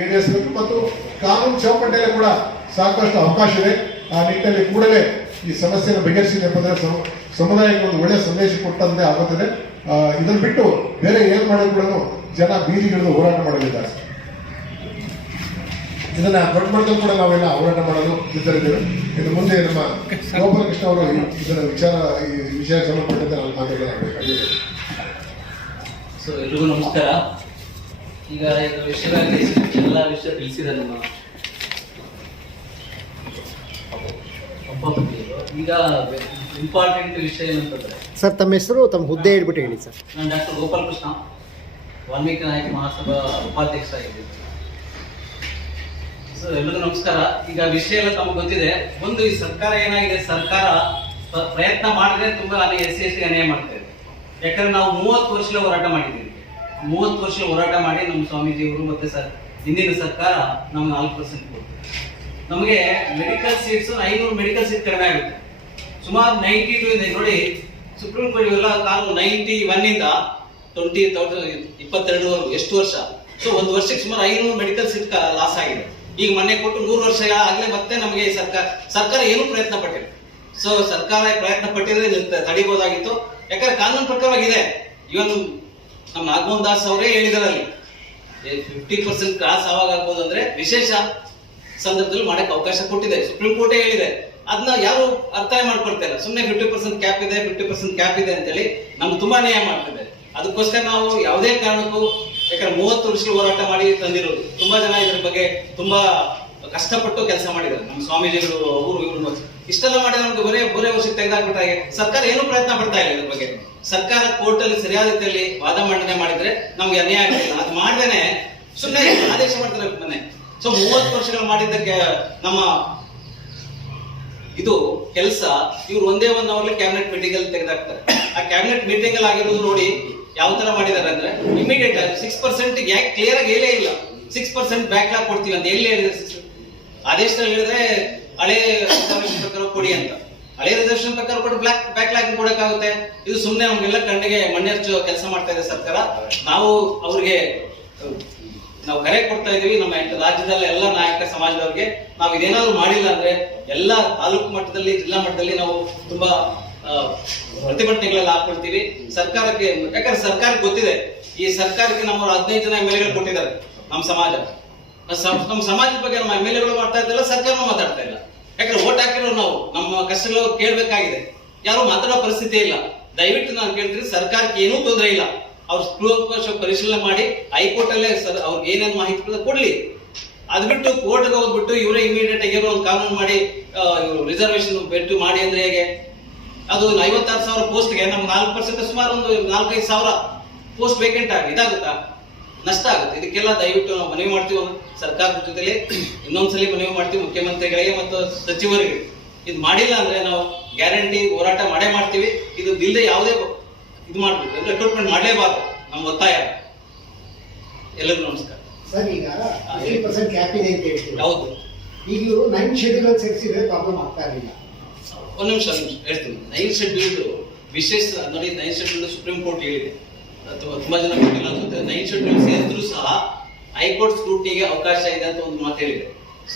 ಈಡೇರಿಸಬೇಕು ಮತ್ತು ಕಾನೂನು ಚೌಕಟ್ಟಲ್ಲಿ ಕೂಡ ಸಾಕಷ್ಟು ಅವಕಾಶ ಇದೆ. ಆ ನಿಟ್ಟಿನಲ್ಲಿ ಕೂಡಲೇ ಈ ಸಮಸ್ಯೆಯನ್ನು ಬಗೆಹರಿಸಿದೆ ಅಂತಂದ್ರೆ ಸಮುದಾಯಕ್ಕೆ ಒಂದು ಒಳ್ಳೆಯ ಸಂದೇಶ ಕೊಟ್ಟಂತೆ ಆಗುತ್ತದೆ. ಇದನ್ನು ಬಿಟ್ಟು ಬೇರೆ ಏನ್ ಮಾಡೋದು ಕೂಡ ಜನ ಬೀದಿಗಿಳಿದು ಹೋರಾಟ ಮಾಡಲಿದ್ದಾರೆ. ಇದನ್ನ ದೊಡ್ಡ ಮಟ್ಟದಲ್ಲಿ ಕೂಡ ನಾವೆಲ್ಲ ಹೋರಾಟ ಮಾಡಲು ಸಿದ್ಧರಿದ್ದೇವೆ. ಇನ್ನು ಮುಂದೆ ನಮ್ಮ ಗೋಪಾಲಕೃಷ್ಣ ಅವರು ಇದರ ಈ ವಿಷಯ ಸಂಬಂಧಪಟ್ಟಂತೆ ನಾವು ಮಾತಾಡಬೇಕಾಗಿದೆ. ಸೊ ಎಲ್ರಿಗೂ ನಮಸ್ಕಾರ. ಈಗ ಇದು ವಿಷಯವಾಗಿ ಎಲ್ಲ ವಿಷಯ ತಿಳಿಸಿದೆ ನಮ್ಮ ಈಗ ಇಂಪಾರ್ಟೆಂಟ್ ವಿಷಯ ಏನಂತಂದ್ರೆ ಸರ್ ತಮ್ಮ ಹೆಸರು ತಮ್ಮ ಹುದ್ದೆ ಹೇಳ್ಬಿಟ್ಟು ಹೇಳಿ ಸರ್. ನಾನು ಡಾಕ್ಟರ್ ಗೋಪಾಲಕೃಷ್ಣ, ವಾಲ್ಮೀಕಿ ನಾಯಕ ಮಹಾಸಭಾ ಉಪಾಧ್ಯಕ್ಷ ಆಗಿದ್ದೀನಿ. ಸೊ ಎಲ್ರಿಗೂ ನಮಸ್ಕಾರ. ಈಗ ವಿಷಯ ಎಲ್ಲ ತಮಗೆ ಗೊತ್ತಿದೆ. ಒಂದು ಈ ಸರ್ಕಾರ ಏನಾಗಿದೆ, ಸರ್ಕಾರ ಪ್ರಯತ್ನ ಮಾಡಿದ್ರೆ ತುಂಬಾ SC ಅನ್ಯಾಯ ಮಾಡ್ತಾ ಇದೆ. ಯಾಕಂದ್ರೆ ನಾವು 30 ವರ್ಷ ಹೋರಾಟ ಮಾಡಿದ್ದೀವಿ. 30 ವರ್ಷ ಹೋರಾಟ ಮಾಡಿ ನಮ್ಮ ಸ್ವಾಮೀಜಿಯವರು ಮತ್ತೆ ಹಿಂದಿನ ಸರ್ಕಾರ ನಮ್ಗೆ 4% ಕೊಡ್ತಾರೆ. ನಮಗೆ ಮೆಡಿಕಲ್ ಸೀಟ್ಸ್ 500 ಮೆಡಿಕಲ್ ಸೀಟ್ ಕಡಿಮೆ ಆಗುತ್ತೆ. ಸುಮಾರು 92 ಇದೆ ನೋಡಿ. ಸುಪ್ರೀಂ ಕೋರ್ಟ್ ಇವೆಲ್ಲ ಕಾನೂನು 91 ಇಂದ 2022 ಎಷ್ಟು ವರ್ಷ. ಸೊ ಒಂದು ವರ್ಷಕ್ಕೆ ಸುಮಾರು 500 ಮೆಡಿಕಲ್ ಸೀಟ್ ಲಾಸ್ ಆಗಿದೆ. ಈಗ ಮೊನ್ನೆ ಕೊಟ್ಟು 100 ವರ್ಷ ಆಗಲೇ ಮತ್ತೆ ನಮಗೆ ಸರ್ಕಾರ ಏನೂ ಪ್ರಯತ್ನ ಪಟ್ಟಿಲ್ಲ. ಸೊ ಸರ್ಕಾರ ಪ್ರಯತ್ನ ಪಟ್ಟಿದ್ರೆ ತಡಿಬಹುದಾಗಿತ್ತು. ಯಾಕಂದ್ರೆ ಕಾನೂನು ಪ್ರಕಾರವಾಗಿದೆ. ಇವನ್ ನಮ್ಮ ನಾಗಮೋಹನ್ ದಾಸ್ ಅವರೇ ಹೇಳಿದಾರಲ್ಲಿ 50% ಕ್ರಾಸ್ ಆವಾಗ ಆಗ್ಬೋದು ಅಂದ್ರೆ ವಿಶೇಷ ಸಂದರ್ಭದಲ್ಲಿ ಮಾಡಕ್ಕೆ ಅವಕಾಶ ಕೊಟ್ಟಿದೆ. ಸುಪ್ರೀಂ ಕೋರ್ಟೇ ಹೇಳಿದೆ. ಅದನ್ನ ಯಾರು ಅರ್ಥ ಮಾಡ್ಕೊಳ್ತಾ ಇಲ್ಲ. ಸುಮ್ಮನೆ 50% ಕ್ಯಾಪ್ ಇದೆ, 50% ಕ್ಯಾಪ್ ಇದೆ ಅಂತೇಳಿ ನಮ್ಗೆ ತುಂಬಾ ನ್ಯಾಯ ಮಾಡ್ತಿದೆ. ಅದಕ್ಕೋಸ್ಕರ ನಾವು ಯಾವುದೇ ಕಾರಣಕ್ಕೂ, ಯಾಕಂದ್ರೆ 30 ವರ್ಷ ಹೋರಾಟ ಮಾಡಿ ತಂದಿರೋದು. ತುಂಬಾ ಜನ ಇದ್ರ ಬಗ್ಗೆ ತುಂಬಾ ಕಷ್ಟಪಟ್ಟು ಕೆಲಸ ಮಾಡಿದ್ದಾರೆ. ನಮ್ಮ ಸ್ವಾಮೀಜಿಗಳು ಅವರು ಇವರು ಇಷ್ಟೆಲ್ಲ ಮಾಡಿ ನಮ್ಗೆ ಬರೇ ವರ್ಷಕ್ಕೆ ತೆಗೆದಾಕ್ಬಿಟ್ಟಾಗೆ ಸರ್ಕಾರ ಏನು ಪ್ರಯತ್ನ ಪಡ್ತಾ ಇಲ್ಲ ಇದ್ರ ಬಗ್ಗೆ. ಸರ್ಕಾರ ಕೋರ್ಟ್ ಅಲ್ಲಿ ಸರಿಯಾದ ರೀತಿಯಲ್ಲಿ ವಾದ ಮಂಡನೆ ಮಾಡಿದ್ರೆ ನಮ್ಗೆ ಅನ್ಯಾಯ ಆಗಿಲ್ಲ. ಅದು ಮಾಡ್ದೇನೆ ಸುಮ್ಮನೆ ಆದೇಶ ಮಾಡ್ತಾರೆ ಮೊನ್ನೆ. ಸೊ 30 ವರ್ಷಗಳು ಮಾಡಿದ್ದಕ್ಕೆ ನಮ್ಮ ಇದು ಕೆಲಸ ಇವ್ರು ಒಂದೇ ಅವರ್ಲಿ ಕ್ಯಾಬಿನೆಟ್ ಮೀಟಿಂಗ್ ಅಲ್ಲಿ ತೆಗೆದಾಕ್ತಾರೆ. ಆ ಕ್ಯಾಬಿನೆಟ್ ಮೀಟಿಂಗ್ ಅಲ್ಲಿ ಆಗಿರೋದು ನೋಡಿ ಯಾವ ತರ ಮಾಡಿದ್ದಾರೆ ಅಂದ್ರೆ ಇಮಿಡಿಯೇಟ್ ಆಗಿ 6% ಯಾಕೆ ಕ್ಲಿಯರ್ ಆಗಿ ಹೇಳೇ ಇಲ್ಲ. 6% ಬ್ಯಾಕ್ಲಾಗ್ ಕೊಡ್ತೀವಿ ಅಂತ ಎಲ್ಲಿ ಹೇಳಿದ್ರೆ ಆದೇಶದಲ್ಲಿ ಹೇಳಿದ್ರೆ ಹಳೆ ರಿಸರ್ವೇಶನ್ ಪ್ರಕಾರ ಕೊಡಿ ಅಂತ. ಹಳೆ ರಿಸರ್ವೇಶನ್ ಪ್ರಕಾರ ಕೊಟ್ಟು ಬ್ಯಾಕ್ಲಾಗ್ ಕೊಡಕ್ಕಾಗುತ್ತೆ? ಇದು ಸುಮ್ಮನೆ ನಮ್ಗೆಲ್ಲ ಕಣ್ಣಿಗೆ ಮಣ್ಣೆರ್ಚು ಕೆಲಸ ಮಾಡ್ತಾ ಇದೆ ಸರ್ಕಾರ. ನಾವು ಅವ್ರಿಗೆ ನಾವು ಕರೆ ಕೊಡ್ತಾ ಇದೀವಿ. ನಮ್ಮ ರಾಜ್ಯದಲ್ಲಿ ಎಲ್ಲ ನಾಯಕ ಸಮಾಜದವ್ರಿಗೆ ನಾವು ಇದೇನಾದ್ರು ಮಾಡಿಲ್ಲ ಅಂದ್ರೆ ಎಲ್ಲ ತಾಲೂಕು ಮಟ್ಟದಲ್ಲಿ, ಜಿಲ್ಲಾ ಮಟ್ಟದಲ್ಲಿ ನಾವು ತುಂಬಾ ಪ್ರತಿಭಟನೆಗಳೆಲ್ಲ ಹಾಕೊಳ್ತೀವಿ ಸರ್ಕಾರಕ್ಕೆ. ಯಾಕಂದ್ರೆ ಸರ್ಕಾರಕ್ಕೆ ಗೊತ್ತಿದೆ, ಈ ಸರ್ಕಾರಕ್ಕೆ ನಮ್ಮ 15 ಜನ MLA ಕೊಟ್ಟಿದ್ದಾರೆ. ನಮ್ಮ ಸಮಾಜ, ನಮ್ಮ ಸಮಾಜದ ಬಗ್ಗೆ ನಮ್ಮ MLA ಮಾಡ್ತಾ ಇದ್ದಲ್ಲ, ಸರ್ಕಾರನೂ ಮಾತಾಡ್ತಾ ಇಲ್ಲ. ಯಾಕಂದ್ರೆ ಓಟ್ ಹಾಕಿರೋರು ನಾವು, ನಮ್ಮ ಕಷ್ಟಗಳು ಕೇಳ್ಬೇಕಾಗಿದೆ. ಯಾರು ಮಾತಾಡೋ ಪರಿಸ್ಥಿತಿ ಇಲ್ಲ. ದಯವಿಟ್ಟು ನಾನು ಕೇಳ್ತೀನಿ, ಸರ್ಕಾರಕ್ಕೆ ಏನೂ ತೊಂದರೆ ಇಲ್ಲ. ಅವ್ರು ಸ್ಪೂರ್ವಕ ಪರಿಶೀಲನೆ ಮಾಡಿ ಹೈಕೋರ್ಟ್ ಅಲ್ಲೇ ಅವ್ರಿಗೆ ಏನೇನು ಮಾಹಿತಿ ಕೊಡ್ಲಿ. ಅದ್ ಬಿಟ್ಟು ಕೋರ್ಟ್ಗೆ ಹೋಗ್ಬಿಟ್ಟು ಇವರೇ ಇಮಿಡಿಯೇಟ್ ಆಗಿ ಒಂದು ಕಾನೂನು ಮಾಡಿ ರಿಸರ್ವೇಶನ್ ಬೆಟ್ಟು ಮಾಡಿ ಅಂದ್ರೆ ಹೇಗೆ? ಅದು 56,000 ಪೋಸ್ಟ್ಗೆ ನಮ್ಗೆ 4% ಸುಮಾರು ಒಂದು 4-5 ಸಾವಿರ ಪೋಸ್ಟ್ ವೇಕೆಂಟ್ ಆಗಿ ಇದಾಗುತ್ತಾ? ನಷ್ಟ ಆಗುತ್ತೆ. ಇದಕ್ಕೆಲ್ಲ ದಯವಿಟ್ಟು ನಾವು ಮನವಿ ಮಾಡ್ತೀವಿ. ಸರ್ಕಾರದ ಜೊತೆಲಿ ಇನ್ನೊಂದ್ಸಲಿ ಮನವಿ ಮಾಡ್ತೀವಿ ಮುಖ್ಯಮಂತ್ರಿಗಳಿಗೆ ಮತ್ತು ಸಚಿವರಿಗೆ. ಇದು ಮಾಡಿಲ್ಲ ಅಂದ್ರೆ ನಾವು ಗ್ಯಾರಂಟಿ ಹೋರಾಟ ಮಾಡೇ ಮಾಡ್ತೀವಿ. ಇದು ಇಲ್ಲದೆ ಯಾವುದೇ ಇದು ಮಾಡ್ಬೇಕು, ರಿಕ್ರೂಟ್ಮೆಂಟ್ ಮಾಡಲೇಬಾರ್ದು, ನಮ್ಮ ಒತ್ತಾಯ. ಎಲ್ಲರಿಗೂ ನಮಸ್ಕಾರ. ಸರ್, ಈಗ 50% ಕ್ಯಾಪ್ ಇದೆ ಅಂತ ಹೇಳ್ತೀವಿ. ಹೌದು. ಈಗ ಇವರು 9 ಶೆಡ್ಯೂಲ್ ಸೇರಿಸಿದ್ರೆ ಪ್ರಾಬ್ಲಮ್ ಆಗ್ತಾ ಇರಲಿಲ್ಲ. ಒಂದು ನಿಮಿಷ ಹೇಳ್ತೀನಿ. 9 ಶೆಡ್ಯೂಲ್ ವಿಶೇಷ ನೋಡಿ. 9 ಶೆಡ್ಯೂಲ್ ಸುಪ್ರೀಂ ಕೋರ್ಟ್ ಹೇಳಿದೆ. ಅಥವಾ ತುಂಬಾ ಜನ ಗೊತ್ತಿಲ್ಲ ಅನ್ಸುತ್ತೆ. 9 ಶೆಡ್ಯೂಲ್ ಸೇರಿದ್ರು ಸಹ ಹೈಕೋರ್ಟ್ ಸ್ಕ್ರೂಟಿನಿಗೆ ಅವಕಾಶ ಇದೆ ಅಂತ ಒಂದು ಮಾತು ಹೇಳಿದೆ.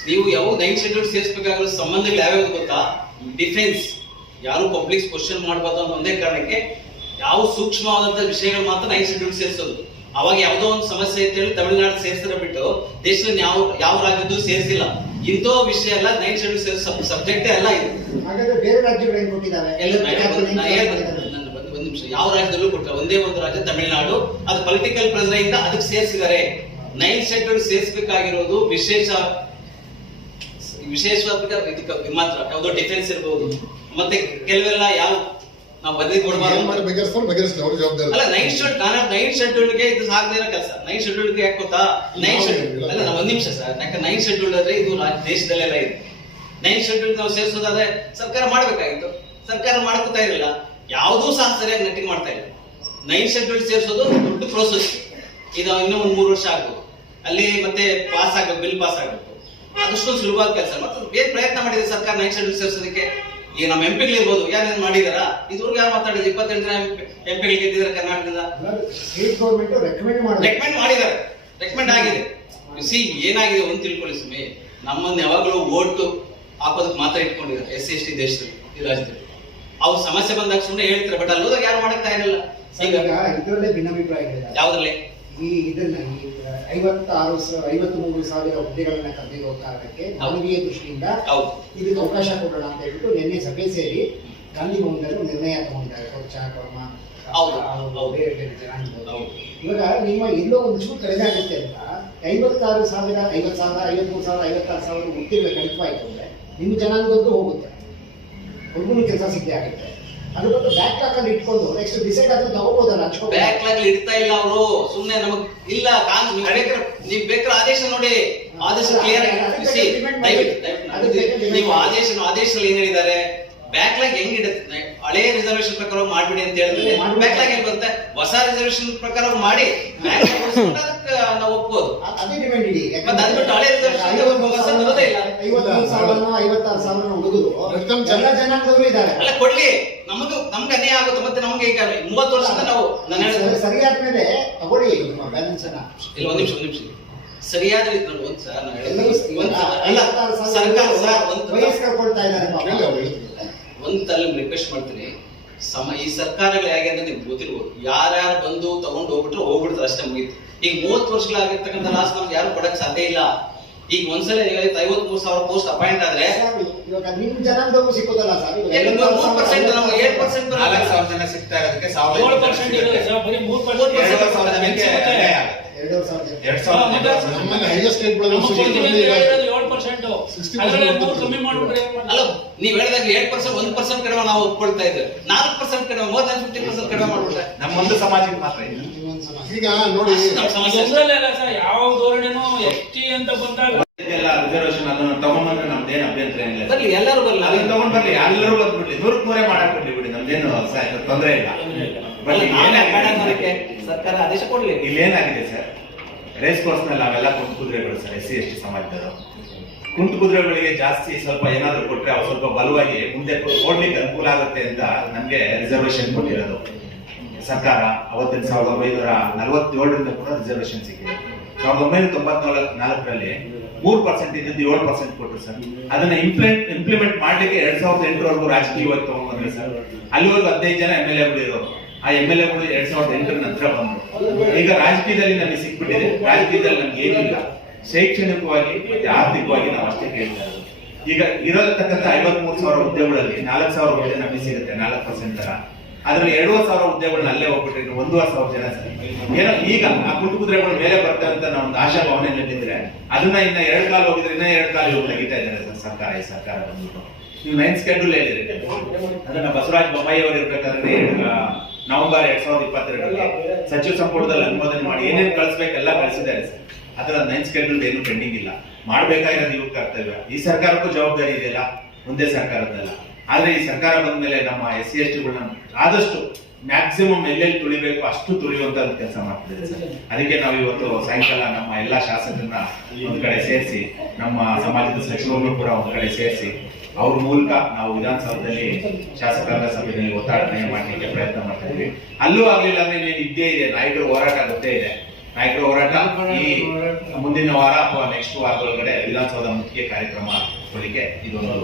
ನೀವು ಯಾವ 9 ಶೆಡ್ಯೂಲ್ ಸೇರಿಸಬೇಕಾಗಿರೋ ಸಂಬಂಧಗಳು ಯಾವ್ಯಾವ್ದು ಗೊತ್ತಾ? ಡಿಫೆನ್ಸ್, ಯಾರು ಪಬ್ಲಿಕ್ ಕ್ವಶನ್ ಮಾಡಬಾರ್ದು ಅನ್ನೋ ಒಂದೇ ಕಾರಣಕ್ಕೆ ಯಾವ ಸೂಕ್ಷ್ಮವಾದಂತ ವಿಷಯಗಳು ಮಾತ್ರ 9 ಶೆಡ್ಯೂಲ್ ಸೇರಿಸೋದು. ಅವಾಗ ಯಾವುದೋ ಒಂದು ಸಮಸ್ಯೆ ಅಂತ ಹೇಳಿ ತಮಿಳುನಾಡು ಸೇರಿಸಿದ್ರೆ ಬಿಟ್ಟು ದೇಶದಲ್ಲಿ ಯಾವ ರಾಜ್ಯದ್ದು ಸೇರಿಸಿಲ್ಲ. ಇಂಥ ವಿಷಯ ಎಲ್ಲ 9 ಶೆಡ್ಯೂಲ್ ಸೇರಿಸೋ ಸಬ್ಜೆಕ್ಟೇ ಅಲ್ಲ ಇದು. ಹಾಗಾದ್ರೆ ಬೇರೆ ರಾಜ್ಯಗಳು ಏನ್ ಕೊಟ್ಟಿದ್ದಾರೆ? ಒಂದು ನಿಮಿಷ, ಯಾವ ರಾಜ್ಯದಲ್ಲೂ ಕೊಟ್ಟರೆ ಒಂದೇ ಒಂದು ರಾಜ್ಯ ತಮಿಳುನಾಡು. ಅದು ಪೊಲಿಟಿಕಲ್ ಪ್ರೆಷರ್ ಇಂದ ಅದಕ್ಕೆ ಸೇರಿಸಿದ್ದಾರೆ. 9 ಶೆಡ್ಯೂಲ್ ಸೇರಿಸಬೇಕಾಗಿರೋದು ಇದಕ್ಕೆ ಮಾತ್ರ. ಯಾವುದೋ ಡಿಫೆನ್ಸ್ ಇರಬಹುದು, ಮತ್ತೆ ಕೆಲವೆಲ್ಲ ಯಾವ ನಾವು ಬದಲಿ ಕೊಡಬಾರ್ದು. ಅಲ್ಲ, 9 ಶೆಡ್ಯೂಲ್ಗೆ ಇದು ಸಾಗದೇ ಇರೋ ಕೆಲಸ. 9 ಶೆಡ್ಯೂಲ್ಗೆ ಯಾಕೆ ಗೊತ್ತಾ? 9 ಶೆಡ್ಯೂಲ್ ಅಲ್ಲ, ನಾವು ಒಂದ್ ನಿಮಿಷ ಸರ್. ಯಾಕಂದ್ರೆ 9 ಶೆಡ್ಯೂಲ್ ಆದ್ರೆ ಇದು ದೇಶದಲ್ಲೆಲ್ಲ ಇದೆ. 9 ಶೆಡ್ಯೂಲ್ ನಾವು ಸೇರಿಸೋದಾದ್ರೆ ಸರ್ಕಾರ ಮಾಡ್ಬೇಕಾಗಿತ್ತು. ಸರ್ಕಾರ ಮಾಡ್ಕೊತಾ ಇರಲಿಲ್ಲ. ಯಾವುದೂ ಸಹ ಸರಿಯಾಗಿ ನೆಟ್ಟಿಂಗ್ ಮಾಡ್ತಾ ಇಲ್ಲ. 9 ಶೆಡ್ಯೂಲ್ ಸೇರಿಸೋದು ದೊಡ್ಡ ಪ್ರೋಸೆಸ್. ಇದು ಇನ್ನೂ ಒಂದು 3 ವರ್ಷ ಆಗ್ಬೋದು. ಅಲ್ಲಿ ಮತ್ತೆ ಪಾಸ್ ಆಗ್ಬೇಕು, ಬಿಲ್ ಪಾಸ್ ಆಗ್ಬೇಕು. ಅದಷ್ಟು ಸುಲಭವಾದ ಕೆಲಸ. ಮತ್ತೆ ಬೇರೆ ಪ್ರಯತ್ನ ಮಾಡಿದೆ ಸರ್ಕಾರ 9 ಶೆಡ್ಯೂಲ್ ಸೇರಿಸೋದಕ್ಕೆ. ಈ ನಮ್ಮ ಎಂಪಿಗಳಿರ್ಬೋದು, ಯಾರೇನು ಮಾಡಿದಾರ? ಇದುವರೆಗೂ ಯಾರು ಮಾತಾಡಿದ್ರು? 28 ಜನ ಎಂಪಿಗಳು ಗೆದ್ದಿದ್ದಾರೆ ಕರ್ನಾಟಕದಿಂದ. ಸ್ಟೇಟ್ ಗೌರ್ಮೆಂಟ್ ರೆಕಮೆಂಡ್ ಮಾಡಿದ್ದಾರೆ, ರೆಕಮೆಂಡ್ ಆಗಿದೆ. ಸಿ ಏನಾಗಿದೆ ಒಂದು ತಿಳ್ಕೊಳ್ಳಿ ಸುಮ್ಮನೆ ನಮ್ಮನ್ನ ಯಾವಾಗಲೂ ಓಟ್ ಹಾಕೋದಕ್ಕೆ ಮಾತ್ರ ಇಟ್ಕೊಂಡಿದ್ದಾರೆ SC/ST ದೇಶದಲ್ಲಿ ಈ ರಾಜ್ಯದಲ್ಲಿ. ಅವ್ರ ಸಮಸ್ಯೆ ಬಂದಾಗ ಸುಮ್ಮನೆ ಹೇಳ್ತಾರೆ, ಬಟ್ ಅಲ್ಲಿ ಹೋದಾಗ ಯಾರು ಮಾಡಕ್ ತಯಾರಿಲ್ಲ. ಈಗ ಇದರಲ್ಲೇ ಭಿನ್ನಾಭಿಪ್ರಾಯಗಳಿದೆ. ಯಾವ್ದ್ರಲ್ಲಿ ಈ 53,000 ಹುದ್ದೆಗಳನ್ನ ಕರೆದಿರೋ ಕಾರಣಕ್ಕೆ ಮಾನವೀಯ ದೃಷ್ಟಿಯಿಂದ ಹೌದು ಇದಕ್ಕೆ ಅವಕಾಶ ಕೊಡೋಣ ಅಂತ ಹೇಳ್ಬಿಟ್ಟು ನಿನ್ನೆ ಸಭೆ ಸೇರಿ ಗಾಂಧಿ ಭವನದಲ್ಲಿ ಒಂದು ನಿರ್ಣಯ ತಗೊಂಡಿದ್ದಾರೆ. ಕೊಚ್ಚ ಕೊರಮ ಹೌದು. ಬೇರೆ ಬೇರೆ ಜನಾಂಗದವರು. ಹೌದು. ಇವಾಗ ನಿಮ್ಮ ಎಲ್ಲೋ ಒಂಚೂರು ಕಡಿಮೆ ಆಗುತ್ತೆ ಅಂತ 56,000, 50,000, 53,000, 56,000 ಹುದ್ದೆಗಳು ಕಡಿತವಾಯ್ತು ಅಂದ್ರೆ ನಿಮ್ಮ ಜನಾಂಗದದ್ದು ಹೋಗುತ್ತೆ, ಅವ್ರಿಗೂ ಕೆಲಸ ಸಿಗದೆ ಆಗುತ್ತೆ. ಅದ್ರ ಬಗ್ಗೆ ಬ್ಯಾಕ್ ಲಾಕ್ ಅಲ್ಲಿ ಇಟ್ಕೊಂಡು ನೆಕ್ಸ್ಟ್ ಡಿಸೈಡ್ ಆದ್ರೆ ತಗೋಬಹುದಲ್ಲ, ಹಂಚ್ಕೋಬಹುದು. ಬ್ಯಾಕ್ ಲಾಗ್ ಇಡ್ತಾ ಇಲ್ಲ ಅವರು, ಸುಮ್ನೆ ನಮಗ್ ಇಲ್ಲ ನೀವ್ ಬೇಕಾದ್ರೆ ಆದೇಶ ನೋಡಿ, ಆದೇಶ ಕ್ಲಿಯರ್ ನೀವು ಆದೇಶದಲ್ಲಿ ಏನ್ ಹೇಳಿದ್ದಾರೆ, ಬ್ಯಾಕ್ ಲಾಗ್ ಹೆಂಗ್ ಇಡುತ್ತೆ, ಹಳೆ ರಿಸರ್ವೇಶನ್ ಪ್ರಕಾರ ಮಾಡ್ಬಿಡಿ ಅಂತ ಹೇಳಿದ್ರೆ ಬ್ಯಾಕ್ ಲಾಗ್ ಹೆಂಗ್ ಬರುತ್ತೆ, ಹೊಸ ರಿಸರ್ವೇಶನ್ ಪ್ರಕಾರ ಮಾಡಿ ಬ್ಯಾಕ್ ಲಾಗ್ ನಾವು ಒಪ್ಬೋದು. ಅದೇ ಡಿಮ್ಯಾಂಡ್ ಇಡಿ. ಮತ್ತೆ ಅದ್ ಬಿಟ್ಟು ಹಳೆ ರಿಸರ್ವೇಶನ್ ಹೊಸ ಬರೋದೇ ಇಲ್ಲ. 53,000 56,000 ಹುಡುಗರು ಎಲ್ಲ ಜನಾಂಗದವರು ಇದ್ದಾರೆ. ಅಲ್ಲ ಕೊಡ್ಲಿ, ನಮ್ಗೆ ಅನ್ಯಾಯ ಆಗುತ್ತೆ. ಮತ್ತೆ ನಮ್ಗೆ ಈಗ 30 ವರ್ಷದಿಂದ ನಾವು ಸರಿಯಾದ ಮೇಲೆ ತಗೊಳ್ಳಿ ಬ್ಯಾಲೆನ್ಸ್ ಅನ್ನ. ಇಲ್ಲ ಒಂದ್ ನಿಮಿಷ ಸರಿಯಾದ ರೀತಿ ನೋಡಿ ಒಂದ್ ಸರ್ ವಯಸ್ಸು ಕಳ್ಕೊಳ್ತಾ ಇದ್ದಾರೆ ಪಾಪ. ಒಂದ್ ಅಲ್ಲಿ ರಿಕ್ವೆಸ್ಟ್ ಮಾಡ್ತೀನಿ, ಈ ಸರ್ಕಾರಗಳು ಹೇಗೆ ಅಂದ್ರೆ ನಿಮ್ಗೆ ಗೊತ್ತಿರ್ಬೋದು, ಯಾರ್ಯಾರು ಬಂದು ತಗೊಂಡು ಹೋಗ್ಬಿಡ್ತಾರೆ ಅಷ್ಟೇ, ಮುಗೀತು. ಈಗ 30 ವರ್ಷಗಳಾಗಿರ್ತಕ್ಕಂಥ ಲಾಸ್ಟ್ ನಮ್ಗೆ ಯಾರು ಕೊಡಕ್ ಸಾಧ್ಯ ಇಲ್ಲ. ಈಗ ಒಂದ್ಸಲ 53,000 ಪೋಸ್ಟ್ ಅಪಾಯಿಂಟ್ ಆದ್ರೆ ಇವಾಗ ನಿಮ್ ಜನಾಂಗದವ್ರು ಸಿಕ್ಕೋದಲ್ಲ ಸರ್. 3% ನಮ್ಗೆ 7% 4,000 ಜನ ಸಿಗ್ತಾ ಇರೋದಕ್ಕೆ 7% ಇರೋದು ಸರ್, ಬರೀ 3% 2,000 ಜನಕ್ಕೆ ಅನ್ಯಾಯ ಆಗುತ್ತೆ. 2,000 ನಮ್ಮಲ್ಲಿ ಹೈಯೆಸ್ಟ್ ರೇಟ್ಗಳು ನಮ್ಮ ಮುಖ್ಯಮಂತ್ರಿ ಹೇಳಿರೋದು 7%. ಅದ್ರಲ್ಲಿ 3 ಕಮ್ಮಿ ಮಾಡ್ಬಿಟ್ರೆ ಏನ್ ಅಲ್ಲ ಮಾಡ್ತಾರೆ? ನೀವ್ ಹೇಳಿದಾಗ 7% 1% ಕಡಿಮೆ ನಾವು ಒಪ್ಕೊಳ್ತಾ ಇದ್ದೇವೆ, 4% ಕಡಿಮೆ, more than 50% ಕಡಿಮೆ ಮಾಡ್ಬಿಟ್ರೆ ನಮ್ಮೊಂದು ಸಮಾಜಕ್ಕೆ ಮಾತ್ರ ಇದೆ. ಈಗ ನೋಡಿ ನಮ್ಮ ಸಮಸ್ಯೆ ಅಷ್ಟೇ. ಒಂದ್ರಲ್ಲೇ ಅಲ್ಲ ಸರ್, ಯಾವ ಧೋರಣೆನೂ ST ಅಂತ ಬಂದಾಗ ಎಲ್ಲ ರಿಸರ್ವೇಶನ್ ಅದನ್ನ ತಗೊಂಡ್ಬಂದ್ರೆ ನಮ್ದೇನು ಅಭ್ಯಂತರ ಏನಿಲ್ಲ. ಬರ್ಲಿ ಎಲ್ಲರೂ ಬರ್ಲಿ. ಅದನ್ನ ತಗೊಂಡ್ ಬರ್ಲಿ, ಎಲ್ಲರೂ ಬಂದ್ಬಿಡ್ಲಿ, 100ಕ್ಕೆ 100 ಮಾಡಕ್ ಕೊಡ್ಲಿ ಬಿಡಿ, ನಮ್ದೇನು ತೊಂದರೆ ಇಲ್ಲ. ಬಟ್ ಮಾಡೋಕೆ ಸರ್ಕಾರ ಆದೇಶ ಕೊಡ್ಲಿ. ಇಲ್ಲೇನಾಗಿದೆ ಸರ್, ರೇಸ್ ಕೋರ್ಸ್ ನಲ್ಲಿ ನಾವೆಲ್ಲ ಕುಂಟು ಕುದುರೆಗಳು ಸರ್, SC/ST ಸಮಾಜದವರು. ಕುಂಟು ಕುದುರೆಗಳಿಗೆ ಜಾಸ್ತಿ ಸ್ವಲ್ಪ ಏನಾದ್ರು ಕೊಟ್ರೆ ಅವ್ರು ಸ್ವಲ್ಪ ಬಲವಾಗಿ ಮುಂದೆ ಓಡ್ಲಿಕ್ಕೆ ಅನುಕೂಲ ಆಗುತ್ತೆ ಅಂತ ನಮ್ಗೆ ರಿಸರ್ವೇಶನ್ ಕೊಟ್ಟಿರೋದು ಸರ್ಕಾರ. ಅವತ್ತಿನ 1947ರಿಂದ ಕೂಡ ರಿಸರ್ವೇಶನ್ ಸಿಕ್ಕಿದೆ. 1994ರಲ್ಲಿ 3% ಇದ್ದಿದ್ದು 7% ಕೊಟ್ಟರು ಸರ್. ಅದನ್ನ ಇಂಪ್ಲಿಮೆಂಟ್ ಮಾಡ್ಲಿಕ್ಕೆ 2008 ರಾಜಕೀಯವಾಗಿ ತಗೊಂಡ್ಬಂದ್ರೆ ಸರ್. ಅಲ್ಲಿವರೆಗೂ 15 ಜನ MLA ಇರೋರು. ಆ MLA 2008 ನಂತರ ಬಂದ್ರು. ಈಗ ರಾಜಕೀಯದಲ್ಲಿ ನಮಗೆ ಸಿಕ್ಬಿಟ್ಟಿದೆ. ರಾಜಕೀಯದಲ್ಲಿ ನಮ್ಗೆ ಏನಿಲ್ಲ, ಶೈಕ್ಷಣಿಕವಾಗಿ ಮತ್ತೆ ಆರ್ಥಿಕವಾಗಿ ನಾವು ಅಷ್ಟೇ ಕೇಳ್ತಾ ಇರೋದು. ಈಗ ಇರತಕ್ಕಂಥ 53,000 ಹುದ್ದೆಗಳಲ್ಲಿ 4,000 ಹುದ್ದೆ ನಮಗೆ ಸಿಗುತ್ತೆ, 4% ತರ. ಅದ್ರಲ್ಲಿ 2,000 ಹುದ್ದೆಗಳನ್ನ ಅಲ್ಲೇ ಹೋಗ್ಬಿಟ್ರೆ 1,000 ಜನ ಸರ್. ಏನೋ ಈಗ ಆ ಕುಂಟು ಕುದುರೆಗಳ ಮೇಲೆ ಬರ್ತವೆ ಅಂತ ನಾವು ಒಂದು ಆಶಾ ಭಾವನೆ ನಲ್ಲಿದ್ರೆ ಅದನ್ನ ಇನ್ನ 2 ಕಾಲು ಹೋಗಿದ್ರೆ ಇನ್ನ 2 ಕಾಲು ಹೋಗಿ ತೆಗಿತಾ ಇದ್ದಾರೆ ಸರ್ ಸರ್ಕಾರ. ಈ ಸರ್ಕಾರ ಬಂದ್ಬಿಟ್ಟು ನೀವು 9th ಶೆಡ್ಯೂಲ್ ಹೇಳಿದ್ರಿ, ಅದನ್ನ ಬಸವರಾಜ ಬೊಮ್ಮಾಯಿ ಅವರು ಇರ್ಬೇಕಾದ್ರೆ ನವೆಂಬರ್ 2022ರಲ್ಲಿ ಸಚಿವ ಸಂಪುಟದಲ್ಲಿ ಅನುಮೋದನೆ ಮಾಡಿ ಏನೇನು ಕಳಿಸ್ಬೇಕೆಲ್ಲ ಕಳಿಸಿದ್ದಾರೆ ಸರ್. ಅದರ 9th ಶೆಡ್ಯೂಲ್ ಏನು ಪೆಂಡಿಂಗ್ ಇಲ್ಲ. ಮಾಡ್ಬೇಕಾಗಿರೋದು ಇವ್ರ ಕರ್ತವ್ಯ. ಈ ಸರ್ಕಾರಕ್ಕೂ ಜವಾಬ್ದಾರಿ ಇದೆಯಲ್ಲ, ಒಂದೇ ಸರ್ಕಾರದ್ದಲ್ಲ. ಆದ್ರೆ ಈ ಸರ್ಕಾರ ಬಂದ ಮೇಲೆ ನಮ್ಮ SC/STಗಳನ್ನ ಆದಷ್ಟು ಮ್ಯಾಕ್ಸಿಮಮ್ ಎಲ್ಲೆಲ್ಲಿ ತುಳಿಬೇಕು ಅಷ್ಟು ತುಳಿಯುವಂತ ಕೆಲಸ ಮಾಡ್ತಿದ್ದಾರೆ ಸರ್. ಅದಕ್ಕೆ ನಾವು ಇವತ್ತು ಸಾಯಂಕಾಲ ನಮ್ಮ ಎಲ್ಲಾ ಶಾಸಕರನ್ನ ಒಂದ್ ಕಡೆ ಸೇರಿಸಿ, ನಮ್ಮ ಸಮಾಜದ ಸಚಿವರನ್ನು ಕೂಡ ಒಂದ್ ಕಡೆ ಸೇರಿಸಿ, ಅವ್ರ ಮೂಲಕ ನಾವು ವಿಧಾನಸೌಧದಲ್ಲಿ ಶಾಸಕಾಂಗ ಸಭೆಯಲ್ಲಿ ಒತ್ತಡ ಮಾಡಲಿಕ್ಕೆ ಪ್ರಯತ್ನ ಮಾಡ್ತಾ ಇದ್ವಿ. ಅಲ್ಲೂ ಆಗ್ಲಿಲ್ಲ ಅಂದ್ರೆ ಇದ್ದೇ ಇದೆ, ನಾಯಕರ ಹೋರಾಟ ಗೊತ್ತೇ ಇದೆ. ನಾಯಕರ ಹೋರಾಟ ಈ ಮುಂದಿನ ವಾರ ಅಥವಾ ನೆಕ್ಸ್ಟ್ ವಾರದೊಳಗಡೆ ವಿಧಾನಸೌಧ ಮುಖ್ಯ ಕಾರ್ಯಕ್ರಮ ಕೊಡಲಿಕ್ಕೆ ಇದೊಂದು